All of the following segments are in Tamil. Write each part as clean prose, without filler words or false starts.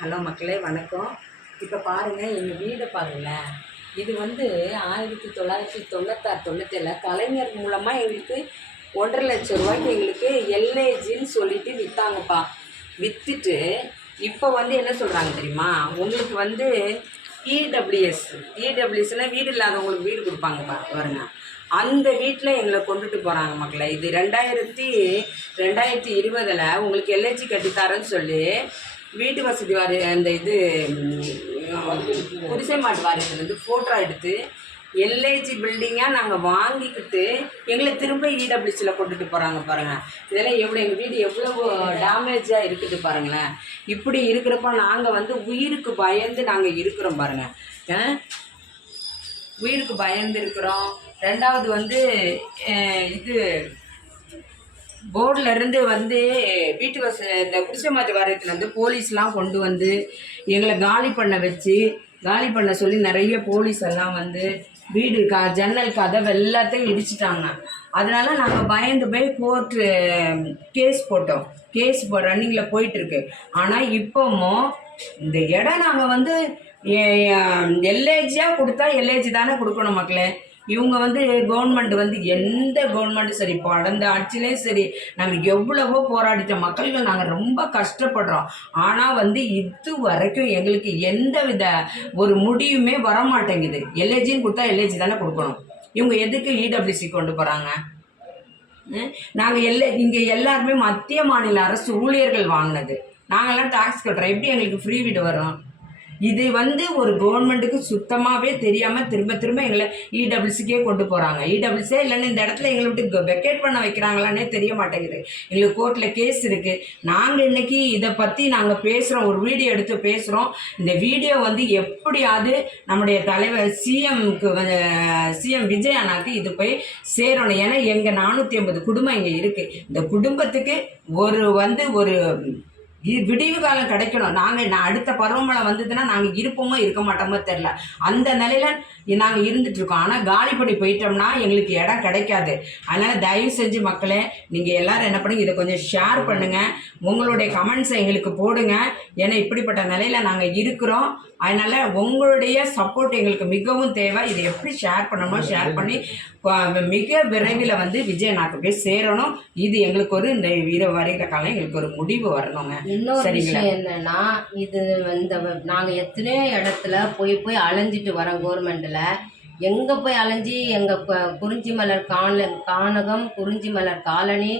ஹலோ மக்களே வணக்கம். இப்போ பாருங்கள் எங்கள் வீடை பாருங்களேன். இது வந்து 1996-97 கலைஞர் மூலமாக எங்களுக்கு 1,50,000 ரூபாய்க்கு எங்களுக்கு எல்ஏஜின்னு சொல்லிட்டு விற்றாங்கப்பா. விற்றுட்டு இப்போ வந்து என்ன சொல்கிறாங்க தெரியுமா, உங்களுக்கு வந்து இடபிள்யூஎஸ்னால் வீடு இல்லாதவங்களுக்கு வீடு கொடுப்பாங்கப்பா பாருங்க. அந்த வீட்டில் எங்களை கொண்டுட்டு போகிறாங்க மக்களை. இது 2020 உங்களுக்கு எல்ஐஜி கட்டித்தாரன்னு சொல்லி வீட்டு வசதி அந்த இது குடிசை மாட்டு வாரியத்துலேருந்து ஃபோட்டோ எடுத்து எல்ஐஜி பில்டிங்காக நாங்கள் வாங்கிக்கிட்டு எங்களை திரும்ப இடபிள்யூசியில் கொண்டுட்டு போகிறாங்க பாருங்கள். இதெல்லாம் எவ்வளோ எங்கள் வீடு எவ்வளோ டேமேஜாக இருக்குது பாருங்களேன். இப்படி இருக்கிறப்ப நாங்கள் வந்து உயிருக்கு பயந்து நாங்கள் இருக்கிறோம் பாருங்கள். உயிருக்கு பயந்து இருக்கிறோம். ரெண்டாவது வந்து இது போர்டிலேருந்து வந்து வீட்டு இந்த குடிசை மாட்டு வாரியத்துலேருந்து போலீஸ்லாம் கொண்டு வந்து எங்களை காலி பண்ண சொல்லி நிறைய போலீஸ் எல்லாம் வந்து வீடு ஜன்னல் கதவு எல்லாத்தையும் இடிச்சிட்டாங்க. அதனால் நாங்கள் பயந்து போய் கோர்ட்டு கேஸ் போட்டோம். கேஸ் ரன்னிங்கில் போயிட்டுருக்கு. ஆனால் இப்போவும் இந்த இடம் நாங்கள் வந்து எல்ஏஜியாக கொடுத்தா எல்ஏஜி தானே கொடுக்கணும் மக்களே. இவங்க வந்து கவர்மெண்ட் வந்து எந்த கவர்மெண்ட்டும் சரி, இப்போ கடந்த ஆட்சியிலையும் சரி, நாங்கள் எவ்வளவோ போராடித்த மக்கள்கள் நாங்கள் ரொம்ப கஷ்டப்படுறோம். ஆனால் வந்து இது வரைக்கும் எங்களுக்கு எந்த வித ஒரு முடிவுமே வரமாட்டேங்குது. எல்ஏஜின்னு கொடுத்தா எல்ஏஜி தானே கொடுக்கணும். இவங்க எதுக்கு இடபிள்யூசி கொண்டு போகிறாங்க? நாங்கள் இங்கே எல்லாருமே மத்திய மாநில அரசு ஊழியர்கள் வாங்கினது. நாங்கள்லாம் டாக்ஸ் கட்டுறோம். எப்படி எங்களுக்கு ஃப்ரீ வீடு வரும்? இது வந்து ஒரு கவர்மெண்ட்டுக்கு சுத்தமாகவே தெரியாமல் திரும்ப எங்களை இடபிள்யூசிக்கே கொண்டு போகிறாங்க. இடபிள்யூசியே இல்லைன்னு இந்த இடத்துல எங்களை விட்டு வெக்கேட் பண்ண வைக்கிறாங்களான்னே தெரிய மாட்டேங்குது. எங்களுக்கு கோர்ட்டில் கேஸ் இருக்குது. நாங்கள் இன்றைக்கி இதை பற்றி நாங்கள் பேசுகிறோம், ஒரு வீடியோ எடுத்து பேசுகிறோம். இந்த வீடியோ வந்து எப்படியாவது நம்முடைய தலைவர் சிஎம் விஜய் அண்ணாக்கு இது போய் சேரணும். ஏன்னா எங்கள் 450 குடும்பம் இங்கே இருக்குது. இந்த குடும்பத்துக்கு ஒரு விடிவு காலம் கிடைக்கணும். நாங்கள் அடுத்த பருவமழை வந்ததுன்னா நாங்கள் இருப்போமோ இருக்க மாட்டோமோ தெரில. அந்த நிலையில் நாங்கள் இருந்துகிட்ருக்கோம். ஆனால் காலி பண்ணி போயிட்டோம்னா எங்களுக்கு இடம் கிடைக்காது. அதனால் தயவு செஞ்சு மக்களே, நீங்கள் எல்லோரும் என்ன பண்ணுங்க, இதை கொஞ்சம் ஷேர் பண்ணுங்கள், உங்களுடைய கமெண்ட்ஸை எங்களுக்கு போடுங்க. ஏன்னா இப்படிப்பட்ட நிலையில் நாங்கள் இருக்கிறோம். அதனால் உங்களுடைய சப்போர்ட் எங்களுக்கு மிகவும் தேவை. இதை எப்படி ஷேர் பண்ணணுமோ ஷேர் பண்ணி மிக விரைவில் வந்து விஜய் நாட்டு போய் சேரணும். இது எங்களுக்கு ஒரு இந்த வரைகிற காலம் எங்களுக்கு ஒரு முடிவு வரணுங்க. இன்னொரு விஷயம் என்னன்னா, இது இந்த நாங்கள் எத்தனையோ இடத்துல போய் அலைஞ்சிட்டு வரோம். கவர்மெண்ட்டில் எங்கே போய் அலைஞ்சி எங்கள் குறிஞ்சி மலர் கானகம் குறிஞ்சி மலர் காலனி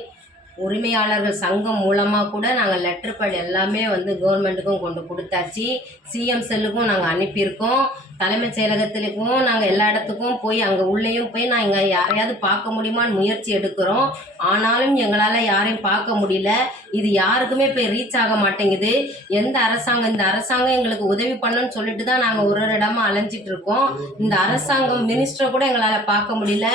உரிமையாளர்கள் சங்கம் மூலமாக கூட நாங்கள் லெட்டர் பேட் எல்லாமே வந்து கவர்மெண்ட்டுக்கும் கொண்டு கொடுத்தாச்சு. சிஎம் செல்லுக்கும் நாங்கள் அனுப்பியிருக்கோம். தலைமைச் செயலகத்துலேயும் நாங்கள் எல்லா இடத்துக்கும் போய் அங்கே உள்ளேயும் போய் நாங்கள் யாரையாவது பார்க்க முடியுமான்னு முயற்சி எடுக்கிறோம். ஆனாலும் எங்களால் யாரையும் பார்க்க முடியல. இது யாருக்குமே போய் ரீச் ஆக மாட்டேங்குது. இந்த அரசாங்கம் எங்களுக்கு உதவி பண்ணணும்னு சொல்லிட்டு தான் நாங்கள் ஒரு இடமா அலைஞ்சிட்டு இருக்கோம். இந்த அரசாங்கம் மினிஸ்டரை கூட எங்களால் பார்க்க முடியல.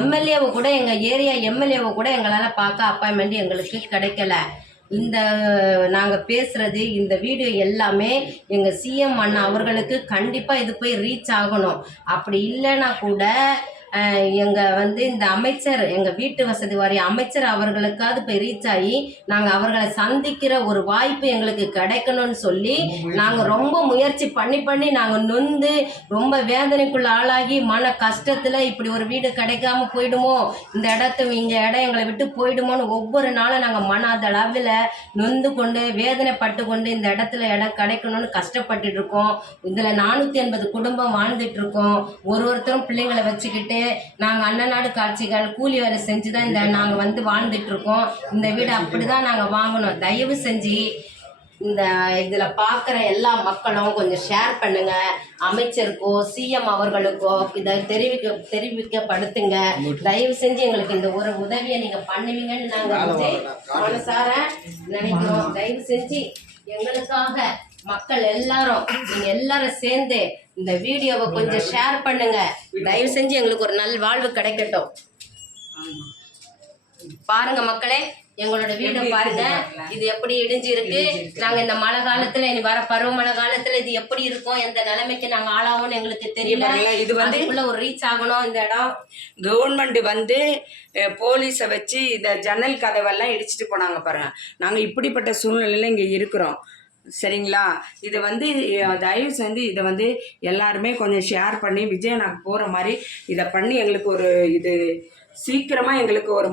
எம்எல்ஏவை கூட எங்கள் ஏரியா எம்எல்ஏவை கூட எங்களால் பார்க்க அப்பாயின்மெண்ட் எங்களுக்கு கிடைக்கல. இந்த நாங்கள் பேசுகிறது இந்த வீடியோ எல்லாமே எங்கள் சிஎம் அண்ணா அவர்களுக்கு கண்டிப்பாக இது போய் ரீச் ஆகணும். அப்படி இல்லைன்னா கூட இந்த அமைச்சர், எங்கள் வீட்டு வசதி வாரிய அமைச்சர் அவர்களுக்காவது போய் ரீச் ஆகி நாங்கள் அவர்களை சந்திக்கிற ஒரு வாய்ப்பு எங்களுக்கு கிடைக்கணும்னு சொல்லி நாங்கள் ரொம்ப முயற்சி பண்ணி நாங்கள் நொந்து ரொம்ப வேதனைக்குள்ள ஆளாகி மன கஷ்டத்தில் இப்படி ஒரு வீடு கிடைக்காம போயிடுமோ, இந்த இடம் எங்களை விட்டு போயிடுமோன்னு ஒவ்வொரு நாளும் நாங்கள் மனதளவில் நொந்து கொண்டு வேதனைப்பட்டு கொண்டு இந்த இடத்துல இடம் கிடைக்கணும்னு கஷ்டப்பட்டுட்டு இருக்கோம். இதில் 480 குடும்பம் வாழ்ந்துட்டு இருக்கோம். ஒருத்தரும் பிள்ளைங்களை வச்சுக்கிட்டு நாங்கள் அண்ணநாடு காட்சிகள் கூலி வேலை செஞ்சு தான் நாங்கள் வந்து வாழ்ந்துட்டு இருக்கோம். இந்த வீடு அப்படி தான் நாங்கள் வாங்கணும். தயவு செஞ்சு இதில் பார்க்குற எல்லா மக்களும் கொஞ்சம் ஷேர் பண்ணுங்க. அமைச்சருக்கோ சிஎம் அவர்களுக்கோ இதை தெரிவிக்கப்படுத்துங்க. தயவு செஞ்சு எங்களுக்கு இந்த ஒரு உதவியை நீங்கள் பண்ணுவீங்கன்னு நாங்கள் வந்து மனசார நினைக்கிறோம். தயவு செஞ்சு எங்களுக்காக மக்கள் எல்லாரும் நீங்க எல்லாரும் சேர்ந்து இந்த வீடியோவை கொஞ்சம் ஷேர் பண்ணுங்க. தயவு செஞ்சு எங்களுக்கு ஒரு நல் வாழ்வு கிடைக்கட்டும். பாருங்க மக்களே, எங்களோட வீடை பாருங்க. இது எப்படி இடிஞ்சு இருக்கு. நாங்க இந்த மழை காலத்துல இனி வர பருவமழை காலத்துல இது எப்படி இருக்கும், எந்த நிலைமைக்கு நாங்க ஆளாவோம்னு எங்களுக்கு தெரியல. இது வந்து ஒரு ரீச் ஆகணும். இந்த இடம் கவர்மெண்ட் வந்து போலீஸை வச்சு இந்த ஜன்னல் கதவெல்லாம் இடிச்சிட்டு போனாங்க பாருங்க. நாங்க இப்படிப்பட்ட சூழ்நிலையில இங்க இருக்கிறோம். சரிங்களா? இதை வந்து தயவு செஞ்சு இதை வந்து எல்லாருமே கொஞ்சம் ஷேர் பண்ணி விஜய் அண்ணாக்கு போகிற மாதிரி இதை பண்ணி எங்களுக்கு ஒரு இது சீக்கிரமாக எங்களுக்கு ஒரு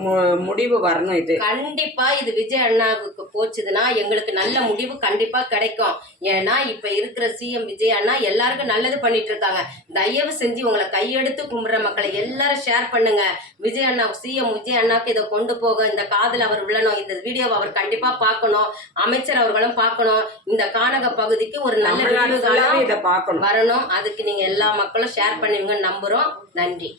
முடிவு வரணும். இது கண்டிப்பா இது விஜய் அண்ணாவுக்கு போச்சுதுன்னா எங்களுக்கு நல்ல முடிவு கண்டிப்பா கிடைக்கும். ஏன்னா இப்ப இருக்கிற சிஎம் விஜய் அண்ணா எல்லாருக்கும் நல்லது பண்ணிட்டு இருக்காங்க. தயவு செஞ்சு உங்களை கையெடுத்து கும்பிடுற மக்களை எல்லாரும் ஷேர் பண்ணுங்க. விஜய் அண்ணா சிஎம் விஜய் அண்ணாக்கு இதை கொண்டு போக இந்த காதுல அவர் விழணும். இந்த வீடியோவை அவர் கண்டிப்பா பார்க்கணும். அமைச்சர் அவர்களும் பார்க்கணும். இந்த கானக பகுதிக்கு ஒரு நல்ல இதை பார்க்கணும். வரணும். அதுக்கு நீங்க எல்லா மக்களும் ஷேர் பண்ணுவீங்கன்னு நம்புறோம். நன்றி.